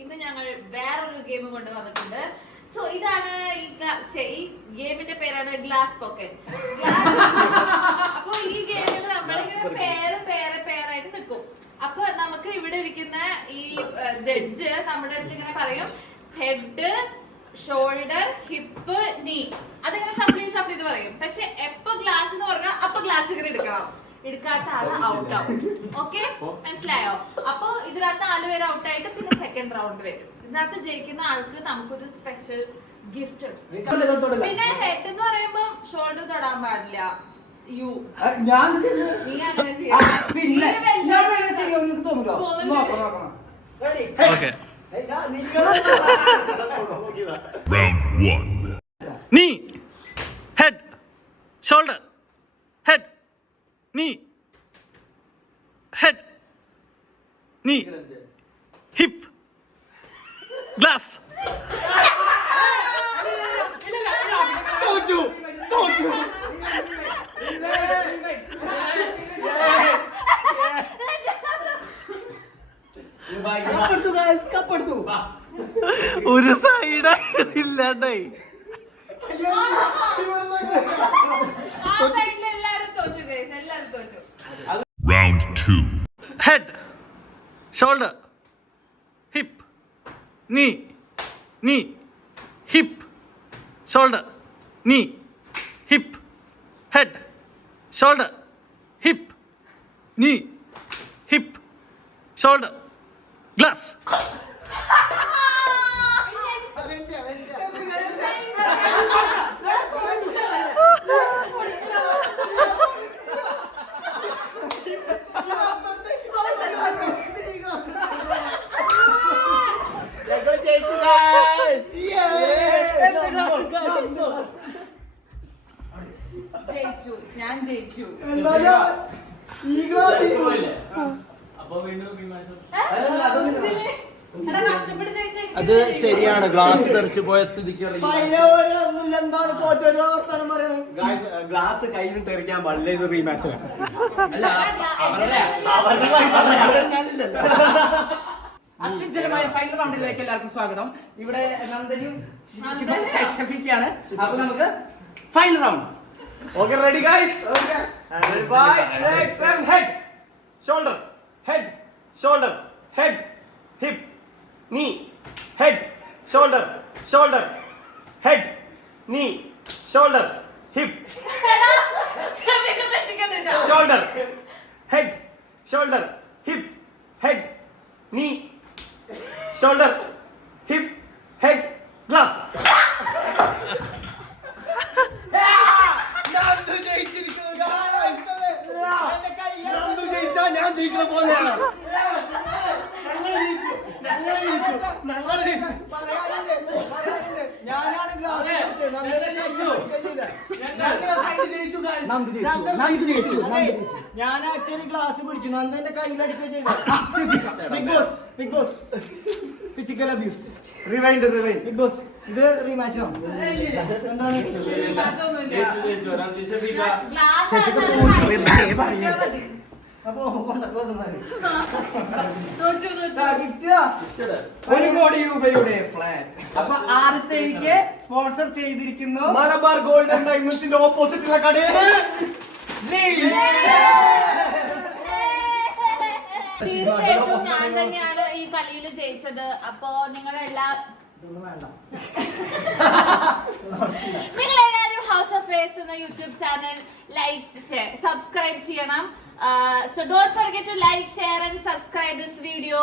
ഇന്ന് ഞങ്ങൾ വേറൊരു ഗെയിം കൊണ്ട് വന്നിട്ടുണ്ട്. സോ ഇതാണ് ഈ ഗെയിമിന്റെ പേരാണ് ഗ്ലാസ് പോക്കറ്റ്. അപ്പൊ ഈ ഗെയിമിൽ നമ്മളിങ്ങനെ പേരായിട്ട് നിൽക്കും. അപ്പൊ നമുക്ക് ഇവിടെ ഇരിക്കുന്ന ഈ ജഡ്ജ് നമ്മുടെ അടുത്ത് ഇങ്ങനെ പറയും ഹെഡ്, ഷോൾഡർ, ഹിപ്പ്, നീ. അതിങ്ങനെ ഷഫിൾ ചെയ്ത് പറയും. പക്ഷെ എപ്പോ ഗ്ലാസ് എന്ന് പറഞ്ഞാൽ അപ്പൊ ഗ്ലാസ് ഇങ്ങനെ എടുക്കാത്ത ആള് ഔട്ട് ആവും. ഓക്കെ, മനസ്സിലായോ? അപ്പൊ ഇതിനകത്ത് 4 പേര് ഔട്ട് ആയിട്ട് പിന്നെ സെക്കൻഡ് റൗണ്ട് വരും. ഇതിനകത്ത് ജയിക്കുന്ന ആൾക്ക് നമുക്കൊരു സ്പെഷ്യൽ ഗിഫ്റ്റ് ഉണ്ട്. പിന്നെ ഹെഡ് എന്ന് പറയുമ്പോ ഷോൾഡർ തൊടാൻ പാടില്ല. നീ അങ്ങനെ ചെയ്യാം. knee, head, shoulder, head, knee, head, knee, hip, glass. ഒരു സൈഡ് ഇല്ലാണ്ടായി. Round 2. Head, shoulder, hip, knee, hip, shoulder, knee, hip, head, shoulder, hip, knee, hip, shoulder, glass. ഞാൻ ജയിച്ചു. അത് ശരിയാണ്. ഗ്ലാസ് തെറിച്ചു പോയ സ്ഥിതിക്ക് ഗ്ലാസ് കയ്യിൽ നിന്ന് തെറിക്കാൻ പാടില്ല. ഇത് റീമാച്ച് അത്യുജ്വലമായ ഫൈനൽ റൗണ്ടിലേക്ക് എല്ലാവർക്കും സ്വാഗതം. ഇവിടെ നന്ദനും ഷഫീഖാണ്. അപ്പൊ നമുക്ക് final round. Okay, ready guys? Okay. And by next time, head, shoulder, head, hip, knee, head, shoulder, head, knee, shoulder, hip, shoulder, head, hip, head, knee, shoulder, hip, head, glass. ഞാൻ ജയിക്കണ പോലെയാണ്. ഞാൻ actually glass പിടിച്ചു. നന്ദന്റെ കയ്യിലടിക്കുക ചെയ്ത Bigg Boss physical abuse. Rewind Bigg Boss. ഇത് rematch ആണ്. എന്താണ് അപ്പൊ 1 കോടി രൂപയുടെ ഫ്ലാറ്റ്. അപ്പൊ ആദ്യത്തെ സ്പോൺസർ ചെയ്തിരിക്കുന്നു മലബാർ ഗോൾഡ് ആൻഡ് ഡയമണ്ട്സിന്റെ ഓപ്പോസിറ്റുള്ള കടയാണ്. തീർച്ചയായിട്ടും ഞാൻ തന്നെയാണ് ഈ കളിയിൽ ജയിച്ചത്. അപ്പോ നിങ്ങളെല്ലാവരും ഹൗസ് ഓഫ് വേഴ്സ് എന്ന യൂട്യൂബ് ചാനൽ ലൈക്ക് സബ്സ്ക്രൈബ് ചെയ്യണം. So don't forget to like, share and subscribe this video.